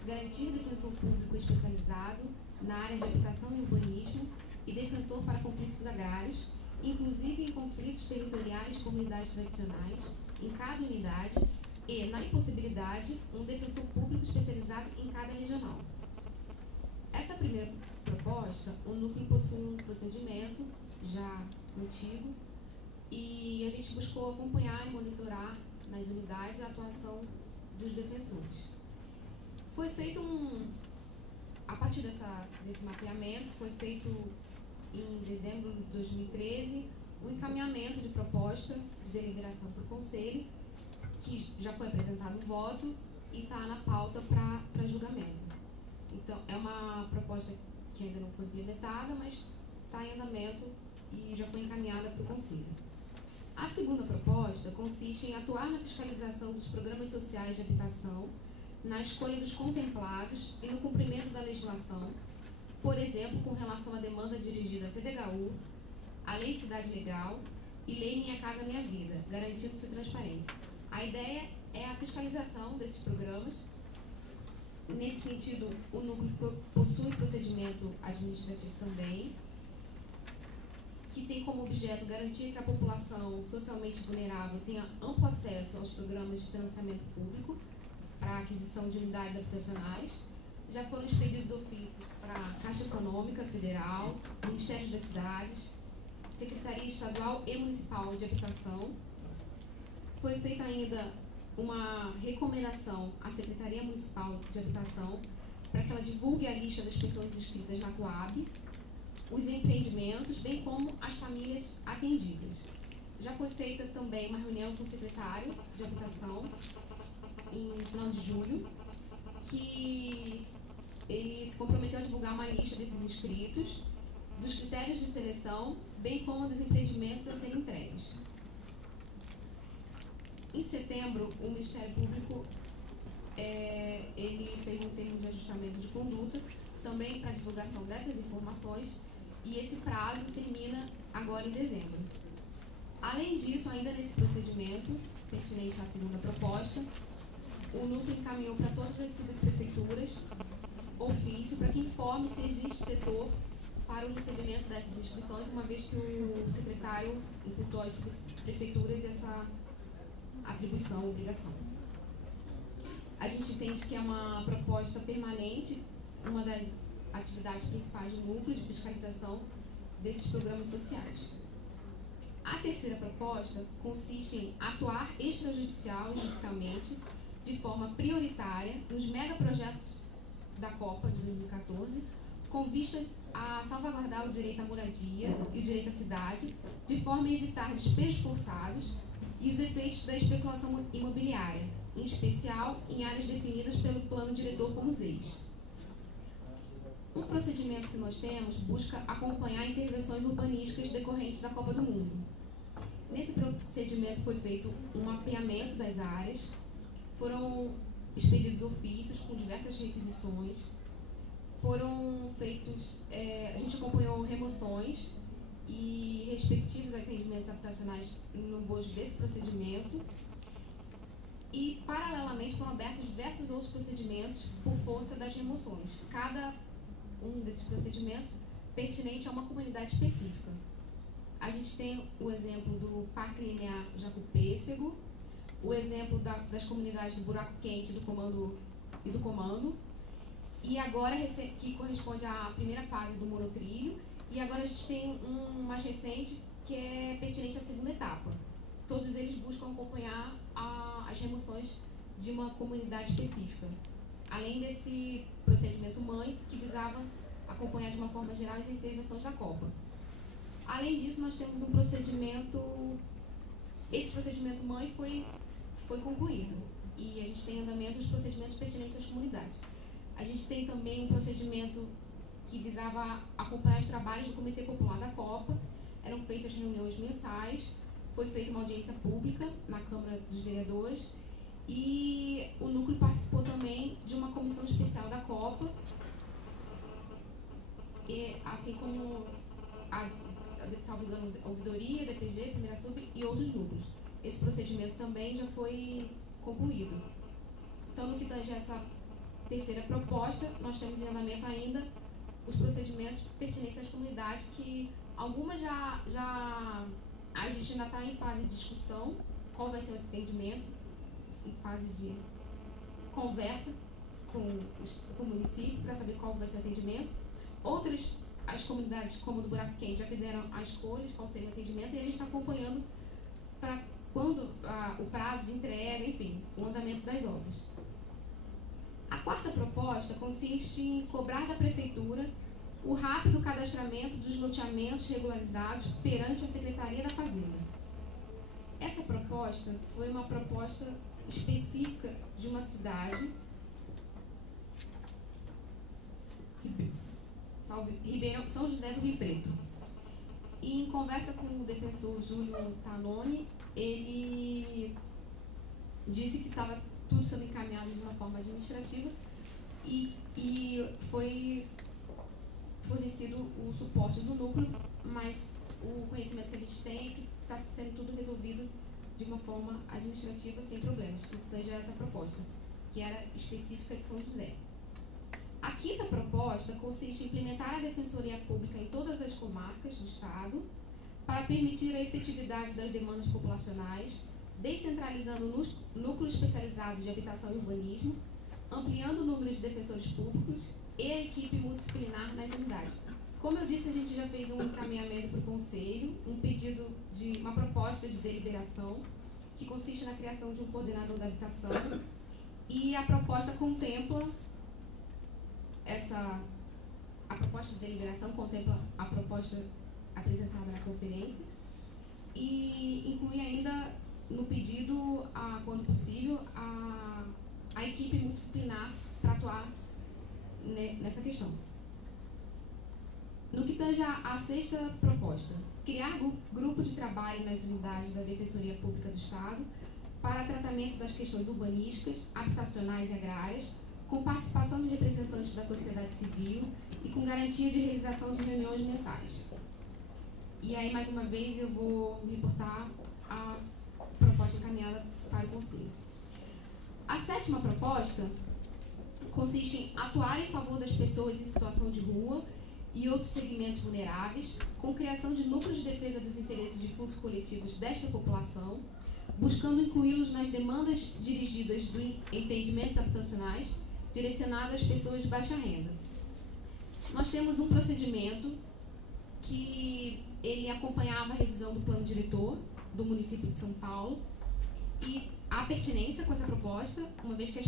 garantir defensor público especializado na área de habitação e urbanismo e defensor para conflitos agrários, inclusive em conflitos territoriais com unidades tradicionais, em cada unidade, e, na impossibilidade, um defensor público especializado em cada regional. Essa primeira proposta, o núcleo possui um procedimento já antigo e a gente buscou acompanhar e monitorar nas unidades a atuação dos defensores. Foi feito a partir desse mapeamento, foi feito em dezembro de 2013 um encaminhamento de proposta de deliberação para o Conselho, que já foi apresentado no voto e está na pauta para julgamento. Então, é uma proposta que ainda não foi implementada, mas está em andamento e já foi encaminhada para o Conselho. A segunda proposta consiste em atuar na fiscalização dos programas sociais de habitação, na escolha dos contemplados e no cumprimento da legislação, por exemplo, com relação à demanda dirigida à CDHU, à Lei Cidade Legal e Lei Minha Casa Minha Vida, garantindo sua transparência. A ideia é a fiscalização desses programas. Nesse sentido, o núcleo possui procedimento administrativo também, que tem como objeto garantir que a população socialmente vulnerável tenha amplo acesso aos programas de financiamento público para a aquisição de unidades habitacionais. Já foram expedidos ofícios para a Caixa Econômica Federal, Ministérios das Cidades, Secretaria Estadual e Municipal de Habitação. Foi feita ainda uma recomendação à Secretaria Municipal de Habitação para que ela divulgue a lista das pessoas inscritas na Coab, os empreendimentos, bem como as famílias atendidas. Já foi feita também uma reunião com o secretário de Habitação em final de julho, que ele se comprometeu a divulgar uma lista desses inscritos, dos critérios de seleção, bem como dos empreendimentos a serem entregues. Em setembro, o Ministério Público ele fez um termo de ajustamento de conduta, também para divulgação dessas informações, e esse prazo termina agora em dezembro. Além disso, ainda nesse procedimento, pertinente à segunda proposta, o núcleo encaminhou para todas as subprefeituras ofício para que informe se existe setor para o recebimento dessas inscrições, uma vez que o secretário imputou às subprefeituras essa atribuição, obrigação. A gente entende que é uma proposta permanente, uma das atividades principais do núcleo de fiscalização desses programas sociais. A terceira proposta consiste em atuar extrajudicialmente de forma prioritária nos megaprojetos da Copa de 2014, com vistas a salvaguardar o direito à moradia e o direito à cidade, de forma a evitar despejos forçados e os efeitos da especulação imobiliária, em especial em áreas definidas pelo plano diretor como ZEIS. Um procedimento que nós temos busca acompanhar intervenções urbanísticas decorrentes da Copa do Mundo. Nesse procedimento foi feito um mapeamento das áreas, foram expedidos ofícios com diversas requisições, foram feitos, a gente acompanhou remoções e respectivos atendimentos habitacionais no bojo desse procedimento e, paralelamente, foram abertos diversos outros procedimentos por força das remoções, cada um desses procedimentos pertinente a uma comunidade específica. A gente tem o exemplo do Parque Linear Jacupêssego, o exemplo das comunidades do Buraco Quente do Comando, e agora que corresponde à primeira fase do monotrilho, e agora a gente tem um mais recente que é pertinente à segunda etapa. Todos eles buscam acompanhar as remoções de uma comunidade específica, além desse procedimento mãe que visava acompanhar de uma forma geral as intervenções da Copa. Além disso, nós temos um procedimento, esse procedimento mãe foi concluído, e a gente tem em andamento os procedimentos pertinentes às comunidades. A gente tem também um procedimento que visava acompanhar os trabalhos do Comitê Popular da Copa. Eram feitas reuniões mensais, foi feita uma audiência pública na Câmara dos Vereadores, e o núcleo participou também de uma comissão especial da Copa, e, assim como a ouvidoria, DPG, Primeira Sub e outros núcleos. Esse procedimento também já foi concluído. Então, no que tange essa terceira proposta, nós temos em andamento ainda os procedimentos pertinentes às comunidades, que algumas a gente ainda está em fase de discussão, qual vai ser o atendimento, em fase de conversa com o município para saber qual vai ser o atendimento. Outras, as comunidades, como do Buraco Quente, já fizeram a escolha de qual seria o atendimento, e a gente está acompanhando para quando o prazo de entrega, enfim, o andamento das obras. A quarta proposta consiste em cobrar da Prefeitura o rápido cadastramento dos loteamentos regularizados perante a Secretaria da Fazenda. Essa proposta foi uma proposta específica de uma cidade, São José do Rio Preto. E em conversa com o defensor Júlio Tanoni, ele disse que estava tudo sendo encaminhado de uma forma administrativa e foi fornecido o suporte do núcleo, mas o conhecimento que a gente tem é que está sendo tudo resolvido de uma forma administrativa sem problemas. Então, já essa proposta, que era específica de São José. A quinta proposta consiste em implementar a Defensoria Pública em todas as comarcas do Estado para permitir a efetividade das demandas populacionais, descentralizando núcleos especializados de habitação e urbanismo, ampliando o número de defensores públicos e a equipe multidisciplinar nas unidades. Como eu disse, a gente já fez um encaminhamento para o Conselho, um pedido de uma proposta de deliberação, que consiste na criação de um coordenador da habitação, e a proposta contempla a proposta de deliberação contempla a proposta apresentada na conferência e inclui ainda no pedido, quando possível, a equipe multidisciplinar para atuar nessa questão. No que tange à sexta proposta, criar grupo de trabalho nas unidades da Defensoria Pública do Estado para tratamento das questões urbanísticas, habitacionais e agrárias, com participação de representantes da sociedade civil e com garantia de realização de reuniões mensais. E aí, mais uma vez, eu vou reportar a proposta encaminhada para o Conselho. A sétima proposta consiste em atuar em favor das pessoas em situação de rua e outros segmentos vulneráveis, com criação de núcleos de defesa dos interesses difusos coletivos desta população, buscando incluí-los nas demandas dirigidas dos empreendimentos habitacionais direcionadas às pessoas de baixa renda. Nós temos um procedimento que ele acompanhava a revisão do plano diretor do município de São Paulo e há pertinência com essa proposta, uma vez que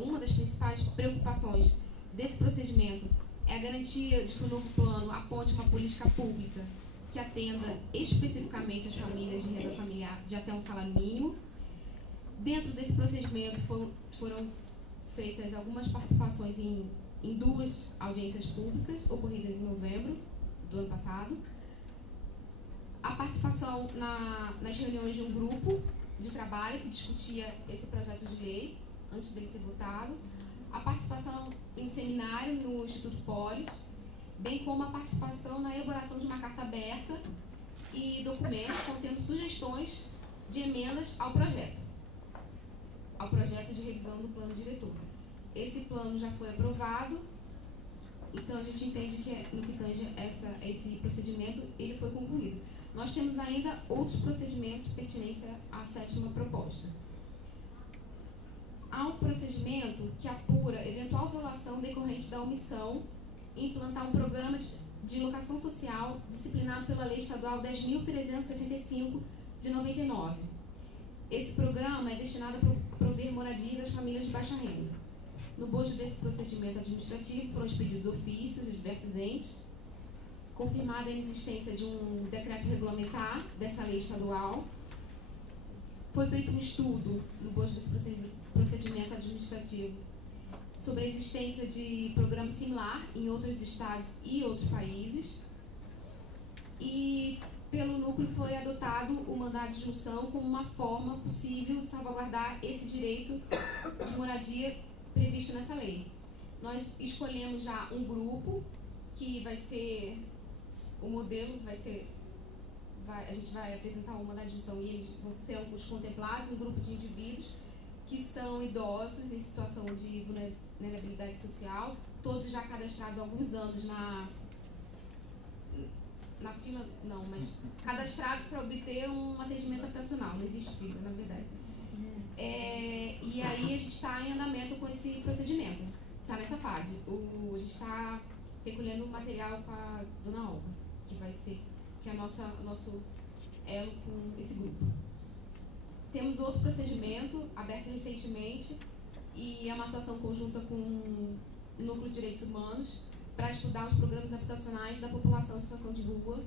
uma das principais preocupações desse procedimento é a garantia de que o novo plano aponte uma política pública que atenda especificamente as famílias de renda familiar de até um salário mínimo. Dentro desse procedimento foram feitas algumas participações em duas audiências públicas ocorridas em novembro do ano passado. A participação nas reuniões de um grupo de trabalho que discutia esse projeto de lei antes dele ser votado. A participação em um seminário no Instituto Polis, bem como a participação na elaboração de uma carta aberta e documentos contendo sugestões de emendas ao projeto de revisão do plano diretor. Esse plano já foi aprovado, então a gente entende que, no que tange esse procedimento, ele foi concluído. Nós temos ainda outros procedimentos pertinentes à 7ª proposta. Há um procedimento que apura eventual violação decorrente da omissão em implantar um programa de locação social disciplinado pela Lei Estadual 10.365 de 99. Esse programa é destinado a prover moradia às famílias de baixa renda. No bojo desse procedimento administrativo foram expedidos ofícios de diversos entes, confirmada a inexistência de um decreto regulamentar dessa lei estadual. Foi feito um estudo no bojo desse procedimento administrativo sobre a existência de programa similar em outros estados e outros países. E pelo núcleo foi adotado o mandado de junção como uma forma possível de salvaguardar esse direito de moradia previsto nessa lei. Nós escolhemos já um grupo que vai ser, o modelo vai ser, a gente vai apresentar um mandado de junção e eles vão ser os contemplados, um grupo de indivíduos que são idosos em situação de vulnerabilidade social, todos já cadastrados há alguns anos na fila, não, mas cadastrados para obter um atendimento habitacional, não existe fila, na verdade. E aí a gente está em andamento com esse procedimento, está nessa fase. A gente está recolhendo material com a dona Olga, que vai ser, que é nosso elo com esse grupo. Temos outro procedimento aberto recentemente e é uma atuação conjunta com o Núcleo de Direitos Humanos para estudar os programas habitacionais da população em situação de rua.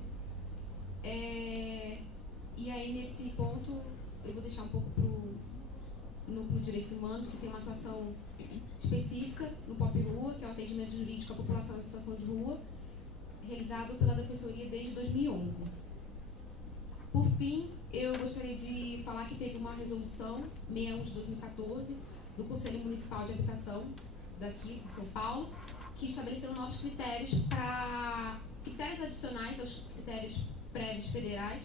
E aí, nesse ponto, eu vou deixar um pouco para o Núcleo de Direitos Humanos, que tem uma atuação específica no POP Rua, que é o atendimento jurídico à população em situação de rua, realizado pela Defensoria desde 2011. Por fim, eu gostaria de falar que teve uma resolução 61 de 2014 do Conselho Municipal de Habitação daqui de São Paulo, que estabeleceu novos critérios adicionais aos critérios prévios federais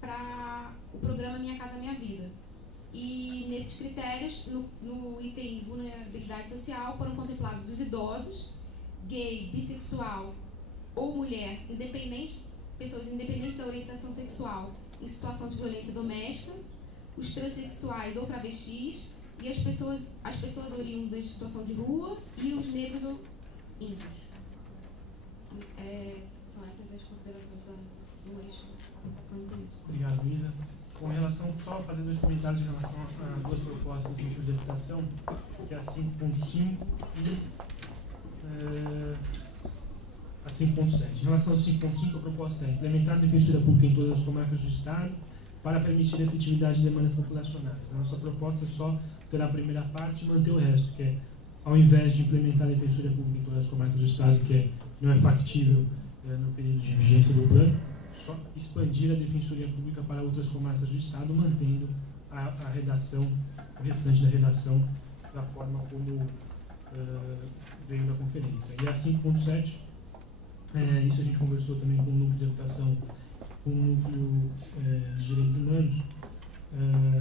para o programa Minha Casa Minha Vida. E nesses critérios, no item vulnerabilidade social, foram contemplados os idosos, gay, bissexual ou mulher, pessoas independentes da orientação sexual em situação de violência doméstica, os transexuais ou travestis e as pessoas oriundas de situação de rua e os negros ou índios. São essas as considerações do eixo aplicação do político. Obrigado, Luísa. Com relação, só fazer dois comentários em relação a duas propostas do núcleo de habitação, que é a 5.5 e a 5.7. Em relação a 5.5, a proposta é implementar a defensoria pública em todas as comarcas do Estado para permitir a efetividade de demandas populacionais. A nossa proposta é só ter a primeira parte e manter o resto, que é, ao invés de implementar a defensoria pública em todas as comarcas do Estado, que não é factível no período de vigência do plano, só expandir a defensoria pública para outras comarcas do Estado, mantendo a redação, o restante da redação da forma como veio da conferência. E a 5.7, isso a gente conversou também com o núcleo de habitação, com o núcleo de direitos humanos.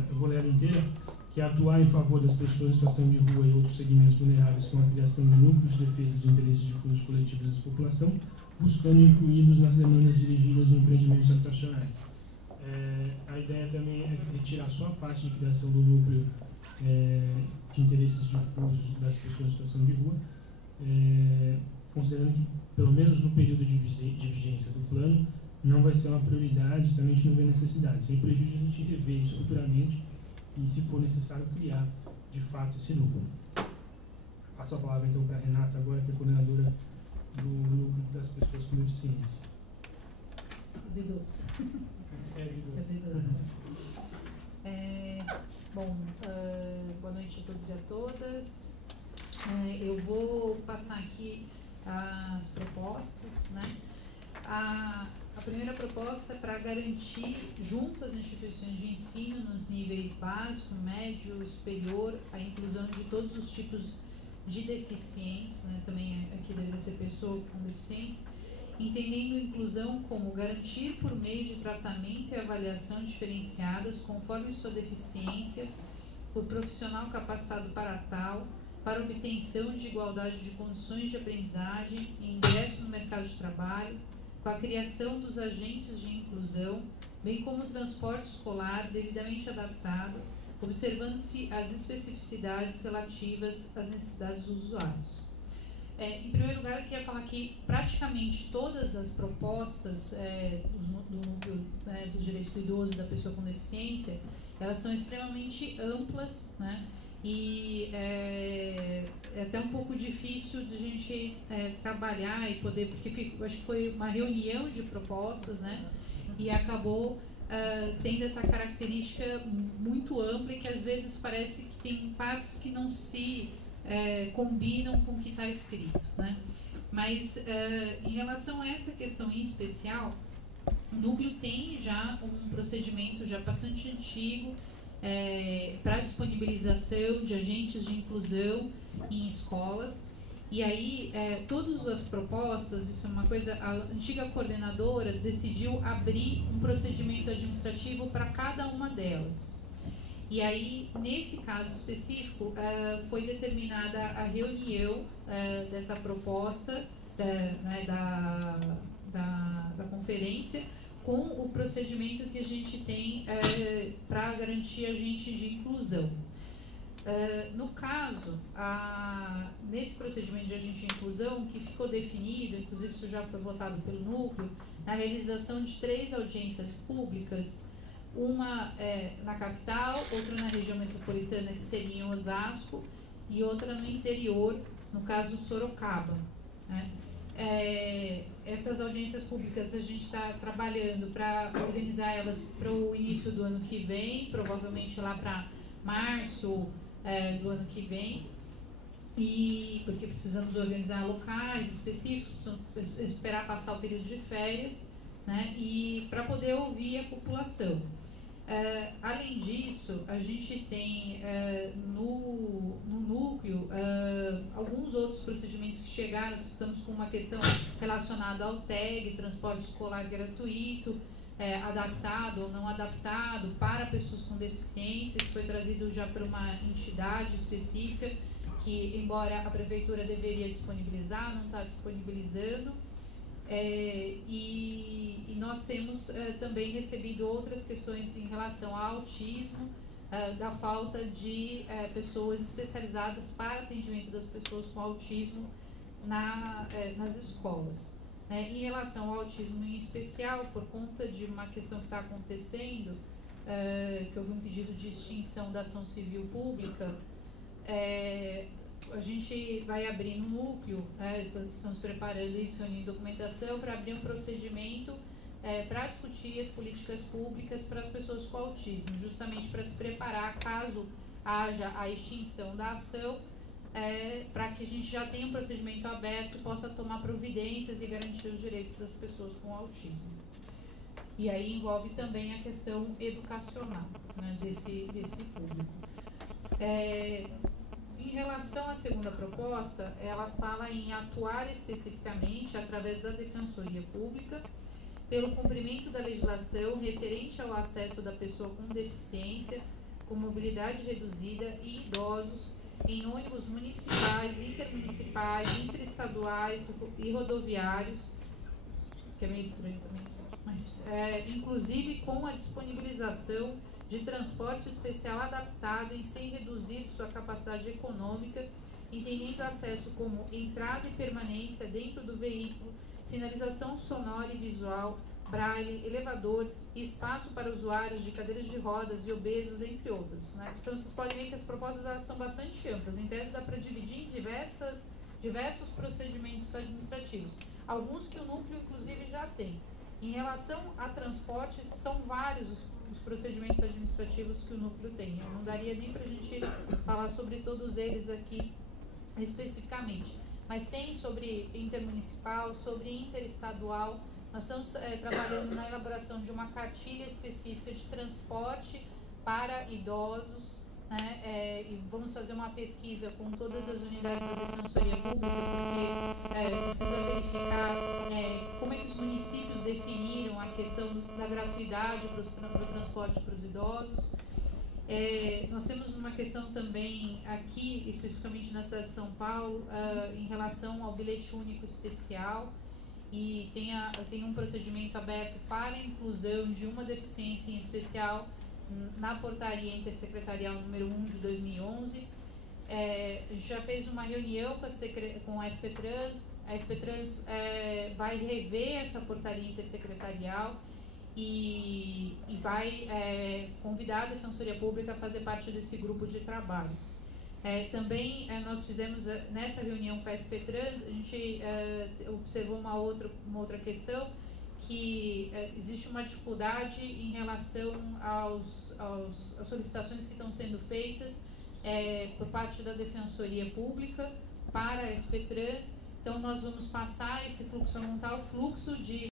Eu vou ler ela inteira, que é atuar em favor das pessoas em situação de rua e outros segmentos vulneráveis com a criação de núcleos de defesa dos interesses difusos coletivos da população, buscando incluí-los nas demandas dirigidas a empreendimentos habitacionais. A ideia também é retirar só a parte de criação do núcleo de interesses difusos das pessoas em situação de rua, considerando que, pelo menos no período de vigência do plano, não vai ser uma prioridade, também a gente não vê necessidade. Sem prejuízo, a gente rever isso futuramente e, se for necessário, criar, de fato, esse núcleo. Passo a palavra, então, para a Renata, agora, que é coordenadora do núcleo das pessoas com deficiência. Do idoso. Do idoso. Bom, boa noite a todos e a todas. Eu vou passar aqui as propostas, né? A primeira proposta é para garantir, junto às instituições de ensino, nos níveis básico, médio, superior, a inclusão de todos os tipos de deficientes, né? Também aqui deve ser pessoa com deficiência, entendendo inclusão como garantir por meio de tratamento e avaliação diferenciadas, conforme sua deficiência, o profissional capacitado para tal, para obtenção de igualdade de condições de aprendizagem e ingresso no mercado de trabalho, com a criação dos agentes de inclusão, bem como o transporte escolar devidamente adaptado, observando-se as especificidades relativas às necessidades dos usuários. Em primeiro lugar, eu queria falar que praticamente todas as propostas dos direitos do idoso e da pessoa com deficiência, elas são extremamente amplas, né? E é até um pouco difícil de a gente trabalhar e poder, porque eu acho que foi uma reunião de propostas, né? E acabou tendo essa característica muito ampla e que às vezes parece que tem partes que não se combinam com o que está escrito, né? Mas em relação a essa questão em especial, o núcleo tem já um procedimento já bastante antigo para disponibilização de agentes de inclusão em escolas. E aí, todas as propostas, isso é uma coisa, a antiga coordenadora decidiu abrir um procedimento administrativo para cada uma delas. E aí, nesse caso específico, foi determinada a reunião dessa proposta da conferência com o procedimento que a gente tem para garantir agente de inclusão. No caso, nesse procedimento de agente de inclusão, que ficou definido, inclusive isso já foi votado pelo núcleo, a realização de 3 audiências públicas, uma na capital, outra na região metropolitana, que seria em Osasco, e outra no interior, no caso Sorocaba, né? Essas audiências públicas a gente está trabalhando para organizar elas para o início do ano que vem, provavelmente lá para março do ano que vem, e porque precisamos organizar locais específicos, precisamos esperar passar o período de férias, né, e para poder ouvir a população. Além disso, a gente tem no núcleo alguns outros procedimentos que chegaram. Estamos com uma questão relacionada ao TEG, transporte escolar gratuito, adaptado ou não adaptado para pessoas com deficiência. Isso foi trazido já para uma entidade específica que, embora a prefeitura deveria disponibilizar, não está disponibilizando. E nós temos também recebido outras questões em relação ao autismo, da falta de pessoas especializadas para atendimento das pessoas com autismo nas escolas. Em relação ao autismo em especial, por conta de uma questão que está acontecendo, que houve um pedido de extinção da ação civil pública, a gente vai abrir no núcleo, estamos preparando isso, reunindo documentação para abrir um procedimento para discutir as políticas públicas para as pessoas com autismo, justamente para se preparar caso haja a extinção da ação, para que a gente já tenha um procedimento aberto e possa tomar providências e garantir os direitos das pessoas com autismo. E aí envolve também a questão educacional, né, desse público. Em relação à segunda proposta, ela fala em atuar especificamente, através da Defensoria Pública, pelo cumprimento da legislação referente ao acesso da pessoa com deficiência, com mobilidade reduzida e idosos em ônibus municipais, intermunicipais, interestaduais e rodoviários, que é meio estranho também, mas inclusive com a disponibilização de transporte especial adaptado sem reduzir sua capacidade econômica, entendendo acesso como entrada e permanência dentro do veículo, sinalização sonora e visual, braille, elevador e espaço para usuários de cadeiras de rodas e obesos, entre outros, né? Então, vocês podem ver que as propostas elas são bastante amplas. Em tese, dá para dividir em diversos procedimentos administrativos, alguns que o núcleo, inclusive, já tem. Em relação a transporte, são vários os procedimentos administrativos que o núcleo tem. Eu não daria nem para a gente falar sobre todos eles aqui especificamente, mas tem sobre intermunicipal, sobre interestadual. Nós estamos trabalhando na elaboração de uma cartilha específica de transporte para idosos, né, e vamos fazer uma pesquisa com todas as unidades da Defensoria Pública, porque precisa verificar como é que os municípios definiram a questão da gratuidade para o transporte para os idosos. Nós temos uma questão também aqui, especificamente na cidade de São Paulo, em relação ao bilhete único especial. e tem um procedimento aberto para a inclusão de uma deficiência em especial na portaria intersecretarial número 1 de 2011. A gente já fez uma reunião com a SPTrans. A SPTrans vai rever essa portaria intersecretarial e vai convidar a Defensoria Pública a fazer parte desse grupo de trabalho. Também nós fizemos nessa reunião com a SPTrans, a gente observou uma outra questão, que existe uma dificuldade em relação às solicitações que estão sendo feitas por parte da Defensoria Pública para a SPTrans. Então nós vamos passar esse fluxo, vamos montar o fluxo de